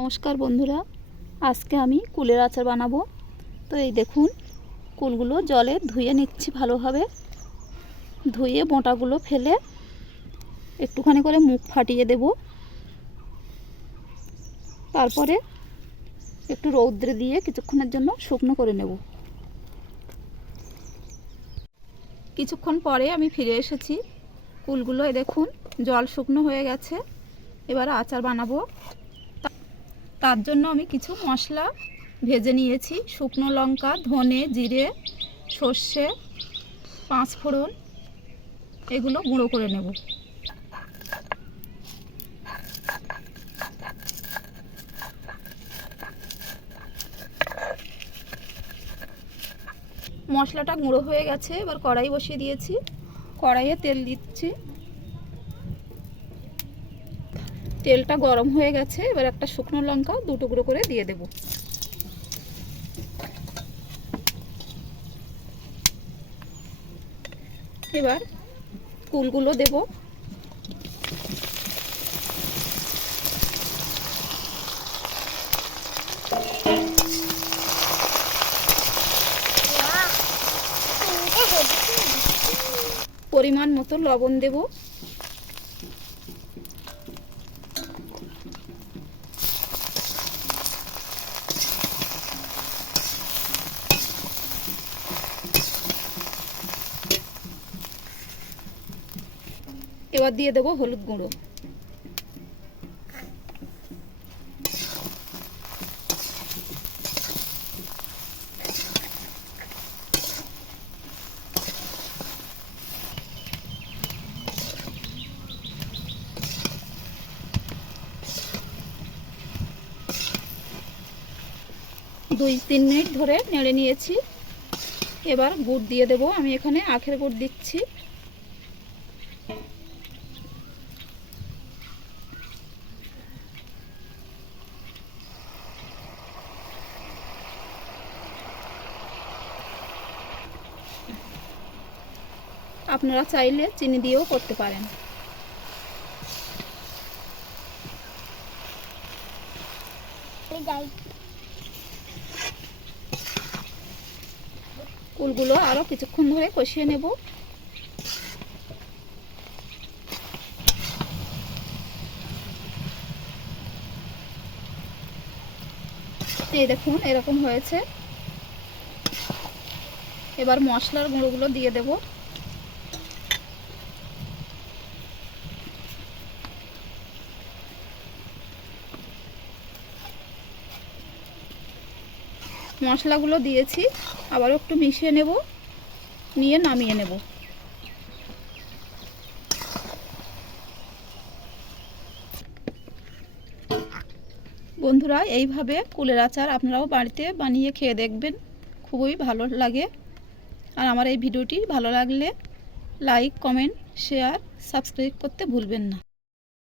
নমস্কার বন্ধুরা, আজকে আমি কুলের আচার বানাবো। তো এই দেখুন, কুলগুলো জলে ধুয়ে নিচ্ছি ভালোভাবে। ধুয়ে মোটাগুলো ফেলে একটুখানি করে মুখ ফাটিয়ে দেব। তারপরে একটু রৌদ্রে দিয়ে কিছুক্ষণের জন্য শুকনো করে নেব। কিছুক্ষণ পরে আমি ফিরে এসেছি। কুলগুলো এই দেখুন জল শুকনো হয়ে গেছে। এবার আচার বানাবো। তার জন্য আমি কিছু মশলা ভেজে নিয়েছি। শুকনো লঙ্কা, ধনে, জিরে, সর্ষে, পাঁচফোড়ন এগুলো গুঁড়ো করে নেব। মশলাটা গুঁড়ো হয়ে গেছে। এবার কড়াই বসিয়ে দিয়েছি। কড়াইয়ে তেল দিচ্ছি। তেলটা গরম হয়ে গেছে। এবার একটা শুকনো লঙ্কা দু টুকরো করে দিয়ে দেব। এবার কুলগুলো দেব। পরিমাণ মতো লবণ দেব। এবার দিয়ে দেব হলুদ গুঁড়ো। দুই তিন মিনিট ধরে নেড়ে নিয়েছি। এবার গুড় দিয়ে দেব। আমি এখানে আখের গুড় দিচ্ছি। আপনারা চাইলে চিনি দিয়েও করতে পারেন। কুলগুলো আরও কিছুক্ষণ ধরে কষিয়ে নেব। এই দেখুন এরকম হয়েছে। এবার মশলার গুঁড়োগুলো দিয়ে দেব। মশলাগুলো দিয়েছি, আবারও একটু মিশিয়ে নেব, নিয়ে নামিয়ে নেব। বন্ধুরা, এইভাবে কুলের আচার আপনারাও বাড়িতে বানিয়ে খেয়ে দেখবেন, খুবই ভালো লাগে। আর আমার এই ভিডিওটি ভালো লাগলে লাইক, কমেন্ট, শেয়ার, সাবস্ক্রাইব করতে ভুলবেন না।